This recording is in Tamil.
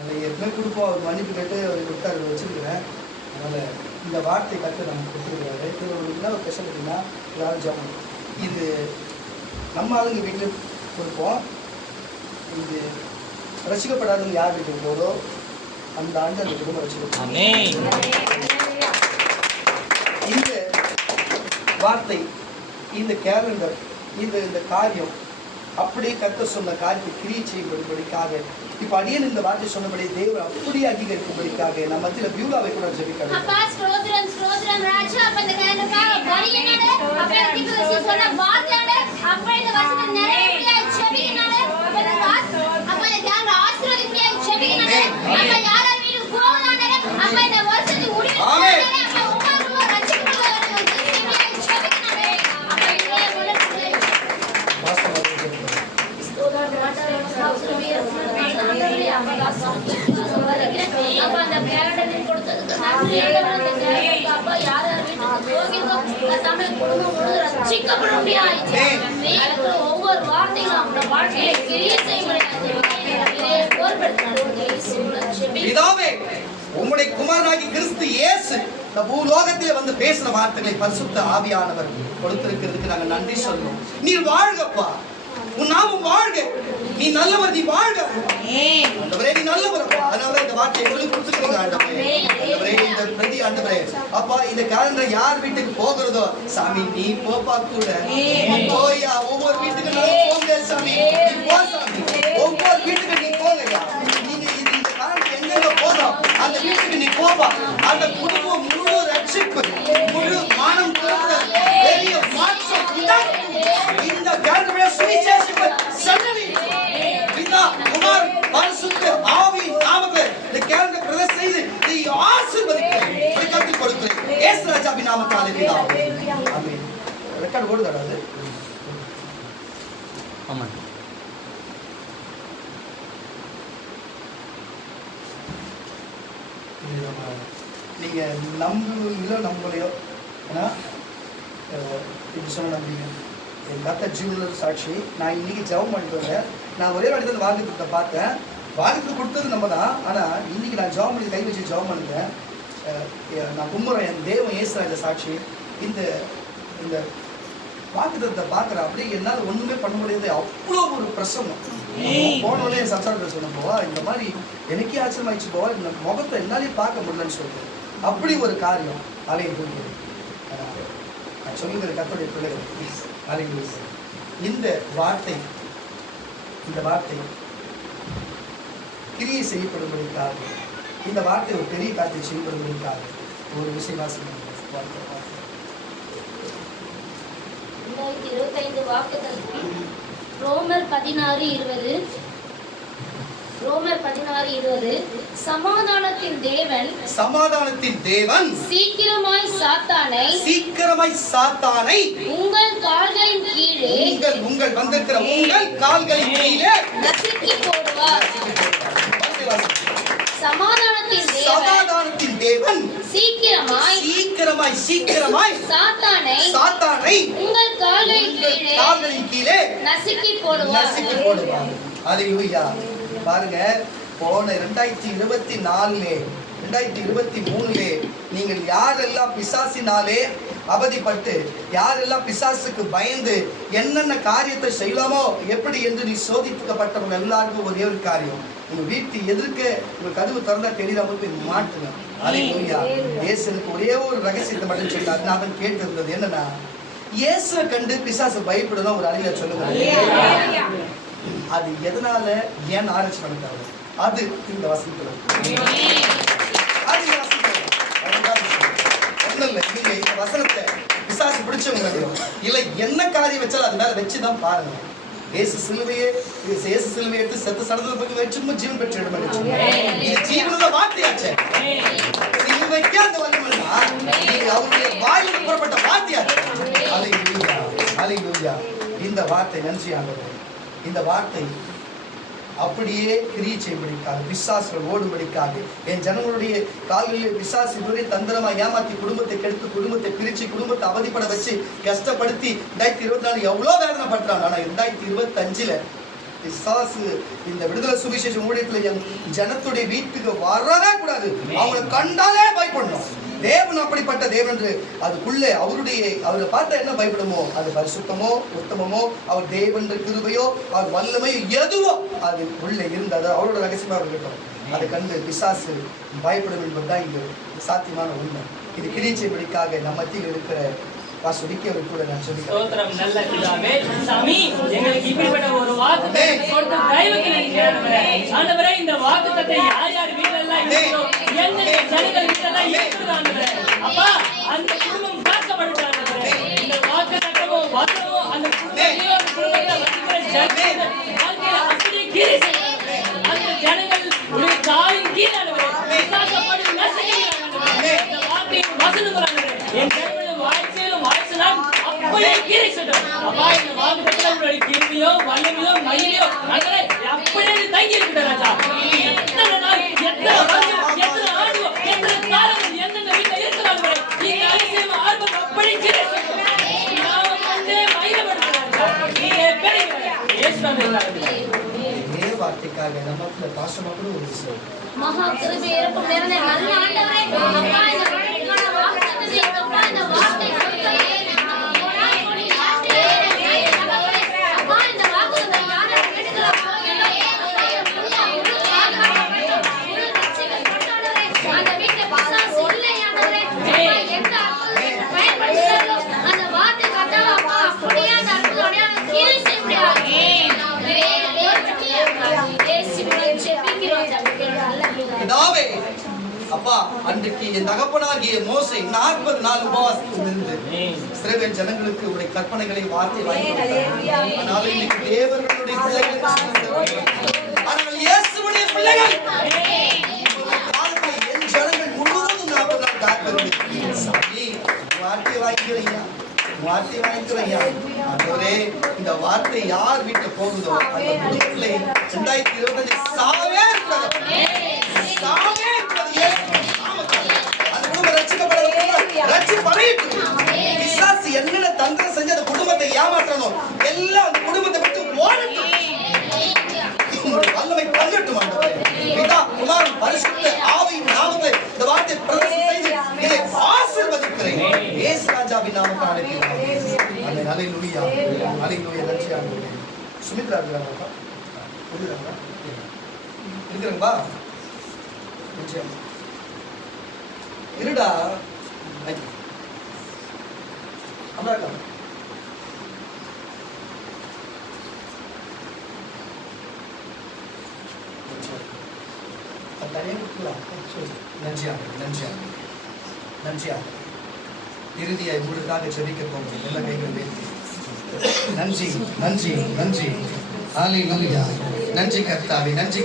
அதை ஏற்கனவே கொடுப்போம். அவர் மன்னிப்பு கேட்டு அவர் கொடுத்தாரு. வச்சிருக்கிறேன். அதனால் இந்த வார்த்தை கற்று நம்ம கொடுத்துருக்காரு இது ஒரு ஸ்பெஷல் அப்படின்னா யாரும் ஜாமன் இது நம்ம ஆளுங்க வீட்டில் கொடுப்போம். இது ரசிக்கப்படாதவங்க யார் வீட்டுக்கு போதோ அந்த ஆண்டு அந்த குடும்பம் ரசிக்கப்படும். இந்த வார்த்தை இந்த கேலண்டர் இந்த இந்த காரியம் அப்படியே கத்த சொன்ன காரியத்தை கிரியை செய்யும்படிக்காக. இப்ப அடியன் இந்த வார்த்தை சொன்னபடி தேவர் அப்படியே அங்கீகரிக்கும்படிக்காக நம்ம மத்தியில் பியூலாவை கூட ஜெபிக்க வேண்டும் தமிழ் குடும்பம் ஒவ்வொரு வாழ்க்கையில கிரியை உம்முடைய குமாரனாகி கிறிஸ்து இயேசு இந்த பூலோகத்திலே வந்து பேசின வார்த்தைகளை பரிசுத்த ஆவியானவர் கொடுத்திருக்கிறதுக்கு நாங்க நன்றி சொல்லணும் நீர் வாழ்கப்பா. உன் நாமம் வாழ்க. நீ நல்லவர் நீ வாழ்க. ஆண்டவரே நீ நல்லவர். அதனால இந்த வார்த்தையை எங்களுக்கு ஆண்டவரே. ஆண்டவரே. அப்பா இந்த கேலண்டர் யார் வீட்டுக்கு போகிறதோ சாமி நீ போப்பா கூட. நீ போயா ஒவ்வொரு வீட்டுக்கு நான் போங்க சாமி. நீ போ சாமி. ஒவ்வொரு வீட்டுக்கு நீ போங்கய்யா. நீங்க இது இந்த எங்கெங்க போதும் அந்த வீட்டுக்கு நீ போப்பா. அந்த குடும்பம் முழு ரட்சிப்பு முழு மானம் பெரிய மாற்றம் இந்த. கேலண்டரை சுவிசேஷம் சன்னதி பிதா குமார் பரிசுத்த ஆவி நாமத்தில் இந்த கேலண்டர் பிரதேச செய்து நீ ஆசீர்வதிக்கிறேன் கட்டி கொடுக்கிறேன் இயேசு ராஜாவின் நாமத்தாலே பிதாவே ஆமென். ரெக்கார்ட் ஓடுதாடா அது. ஆமாம். இது நம்ம நீங்க நம்புவீங்களோ நம்பலையோ ஏன்னா இப்படி சொன்ன நம்பிங்க என் கத்த ஜீவனர் சாட்சி. நான் இன்னைக்கு ஜெபம் பண்ணிட்டு வந்தேன். நான் ஒரே வாட்டி தான் வாக்குத்தத்தை பார்த்தேன். வாக்குத்து கொடுத்தது நம்ம தான். ஆனால் இன்னைக்கு நான் ஜெபம் பண்ணி கை வச்சு ஜெபம் பண்ணிட்டேன். நான் கும்புறேன். என் தேவன் ஏசுறாங்க சாட்சி. இந்த இந்த வாக்குத்தத்தை பார்க்குறேன் அப்படியே என்னால் ஒன்றுமே பண்ண முடியாது. அவ்வளோ ஒரு பிரசனம் போனோடனே என் சம்சாரத்தில் சொன்ன போவா இந்த மாதிரி எனக்கே ஆச்சரியமாயிடுச்சு போவா இந்த முகத்தை என்னாலே பார்க்க முடியலன்னு சொல்லிட்டு. அப்படி ஒரு காரியம். அலையை தூங்கி நான் சொல்லுகிற கத்தோடைய பிள்ளைகள் ப்ளீஸ் அலையை இந்த வார்த்தை இந்த வார்த்தை கிரியை செய்யப்படும்படிக்காக இந்த வார்த்தை ஒரு பெரிய காரியத்தை செய்யப்படும்படிக்காக ஒரு விசைவாசி வார்த்தை வார்த்தை. ரெண்டாயிரத்தி இருபத்தைந்து வாக்குதல் ரோமர் பதினாறு இருபது. ரோமர் பதினாறு இருபது. சமாதானத்தின் தேவன் சமாதானத்தின் தேவன் சீக்கிரமாய் சாத்தானை சீக்கிரமாய் சாத்தானை உங்கள் கால்களின் கீழே உங்கள் உங்கள் வந்திருக்கிற உங்கள் கால்களின் கீழே நசுக்கி போடுவார். சமாதானத்தின் தேவன் சமாதானத்தின் தேவன். சீக்கிரமாய் சீக்கிரமாய் சீக்கிரமாய் சாத்தானை சாத்தானை உங்கள் கால்களின் கீழே கால்களின் கீழே நசுக்கி போடுவார். நசுக்கி போடுவார். அல்லேலூயா பாருங்க போன ரெண்டாயிரத்தி இருபத்தி நாலுலே ரெண்டாயிரத்தி இருபத்தி மூணுலே நீங்கள் யாரெல்லாம் பிசாசினாலே அவதிப்பட்டு யாரெல்லாம் பிசாசுக்கு பயந்து என்னென்ன காரியத்தை செய்யலாமோ எப்படி என்று நீ சோதிக்கப்பட்டவங்க எல்லாருக்கும் ஒரே ஒரு காரியம். உங்க வீட்டு எதிர்க்க உங்க கதவு திறந்தா தெரியாம போய் மாட்டுங்க. இயேசுக்கு ஒரே ஒரு ரகசியத்தை மட்டும் சொல்லி அது நான் கேட்டிருந்தது என்னன்னா இயேசுவை கண்டு பிசாசு பயப்படுதான் ஒரு அறிவியல் சொல்லுங்க. அது எதனால ஏன் ஆராய்ச்சி பண்ணிட்டாங்க அது இந்த வசனத்துல இருக்கு. அது இந்த வசனத்துல இருக்கு. அதுதான் விஷயம். ஒண்ணும் இல்ல நீங்க இந்த வசனத்தை பிசாசு பிடிச்சவங்க இல்ல என்ன காரியம் வச்சாலும் அது மேல வச்சுதான் பாருங்க. இயேசு சிலுவையே இயேசு சிலுவையை எடுத்து செத்த சடத்துல பக்கம் வச்சு ஜீவன் பெற்ற இது ஜீவனுள்ள வார்த்தையாச்சே. சிலுவைக்கு அந்த வல்லமைனா இது அவருடைய வாயிலிருந்து புறப்பட்ட வார்த்தையாச்சு. அலையூயா அலையூயா இந்த வார்த்தை நன்றி ஆண்டவரே இந்த வார்த்தை அப்படியே கிரியை செய்யும்படிக்காக ஓடு ஓடும்படிக்காக என் ஜனங்களுடைய கால்களில் விசாசி துறை தந்திரமா ஏமாத்தி குடும்பத்தை கெடுத்து குடும்பத்தை பிரிச்சு குடும்பத்தை அவதிப்பட வச்சு கஷ்டப்படுத்தி ரெண்டாயிரத்தி இருபத்தி நாலு எவ்வளோ வேதனை பண்றாங்க ஆனால் ரெண்டாயிரத்தி இருபத்தஞ்சில் பிசாசு இந்த விடுதலை சுவிசேஷம் ஊழியத்துல என் ஜனத்துடைய வீட்டுக்கு வரவே கூடாது. அவங்களை கண்டாலே பயப்படணும். தேவன் அப்படிப்பட்ட தேவன் என்று அதுக்குள்ளே அவருடைய அவரை பார்த்தா என்ன பயப்படுமோ? அது பரிசுத்தமோ உத்தமமோ? அவர் தேவன் கிருபையோ அவர் வல்லமையோ எதுவோ அது உள்ளே இருந்தது. அவரோட ரகசியமா இருக்கட்டும் அதை கண்டு பிசாசு பயப்படும் என்பதுதான் இங்கு சாத்தியமான உண்மை. இது கிரீச்சை பிடிக்காக நம்ம மத்தியில் இருக்கிற வாசுடிக்கவர் கூட நான் சொல்லிக்கிறேன் ஸ்தோத்திரம் நல்ல பிதாவே சாமி எங்களுக்கு இப்படிப்பட்ட ஒரு வாக்குத்தத்தை கொடுத்த தயவுக்கு நன்றி ஆண்டவரே ஆண்டவரே இந்த வாக்குத்தத்தை யார் யார் வீட்டுல எல்லாம் இருக்கிறோ எந்தெந்த ஜனங்கள் வீட்டுல எல்லாம் இருக்கிறது ஆண்டவரே. அப்பா அந்த குடும்பம் காக்கப்பட்டு ஆண்டவரே. இந்த வாக்குத்தத்தமோ வசனமோ அந்த குடும்பத்தையோ அந்த குடும்பத்தை வசிக்கிற ஜனங்கள் வாழ்க்கையில அப்படியே கீழே செய்யப்படுகிறது. அந்த ஜனங்கள் உடைய தாயின் கீழே ஆண்டவரே விசுவாசப்படி நசுக்கிறாங்க ஆண்டவரே இந்த வார்த்தையின் வசனம் ஆண்டவரே என் ஜனங்களும் வாழ்க்கையிலும் வாழ்ச்சினால் கிருமியோ வல்லமையோ மயிலையோ அப்படியே இது தங்கி இருக்கிற ராஜா. எத்தனை நாள் எத்தனை வருஷம் எத்தனை ஆண்டு எத்தனை காலங்கள் எந்தெந்த வீட்டுல இருக்கிறாங்க நீங்க அதிசயம் ஆர்வம் அப்படி கீழே சென்றோம் நாம கொண்டே மயிலப்படுத்துறாங்க நீங்க பெரிய இயேசுவே இதே வார்த்தைக்காக நம்ம பாசமா கூட ஒரு விஷயம். மகா கிருபை இருக்கும் நிறைந்த நல்ல ஆண்டவரே. அப்பா இந்த அப்பா இந்த வார்த்தை அப்பா அன்றைக்கு என் தகப்பனாகிய மோசை நாற்பது நாள் உபவாசத்தில் இருந்து சிறுவன் ஜனங்களுக்கு உடைய கற்பனைகளை வார்த்தை வாங்கி இன்னைக்கு தேவர்களுடைய பிள்ளைகள் ஆனால் இயேசுவுடைய பிள்ளைகள். என் ஜனங்கள் முழுவதும் நாற்பது நாள் காக்கிறது சாமி வார்த்தை வாங்கிக்கிறீங்க வார்த்தை வாங்கிக்கிறீங்க ஆண்டவரே இந்த வார்த்தை யார் வீட்டு போகுதோ அந்த குடும்பத்துல ரெண்டாயிரத்தி வல்லமை பங்கட்டும் ஆண்டவரே. பிதா குமாரன் பரிசுத்த ஆவியின் நாமத்தை இந்த வார்த்தை பிரதேசம் செய்து இதை ஆசிர்வதிக்கிறேன். இயேசு ராஜாவின் நாமத்தை அழைக்கிறேன். அலை நலை அலை நலை நுழியா நன்றி ஆண்டவரே. சுமித்ரா இருக்கிறாங்களா இருக்கிறாங்களா இருக்கிறாங்களா? நிச்சயம். இருடா. அம்மா தனியாக கொடுக்கலாம் நன்றியா நன்றியா நன்றியா இறுதியாய் உங்களுக்காக செபிக்க போகிறேன் எல்லா கைகள் வைத்து நன்றி நன்றி. நன்றி ஆலை நன்றி கர்த்தாவி நன்றி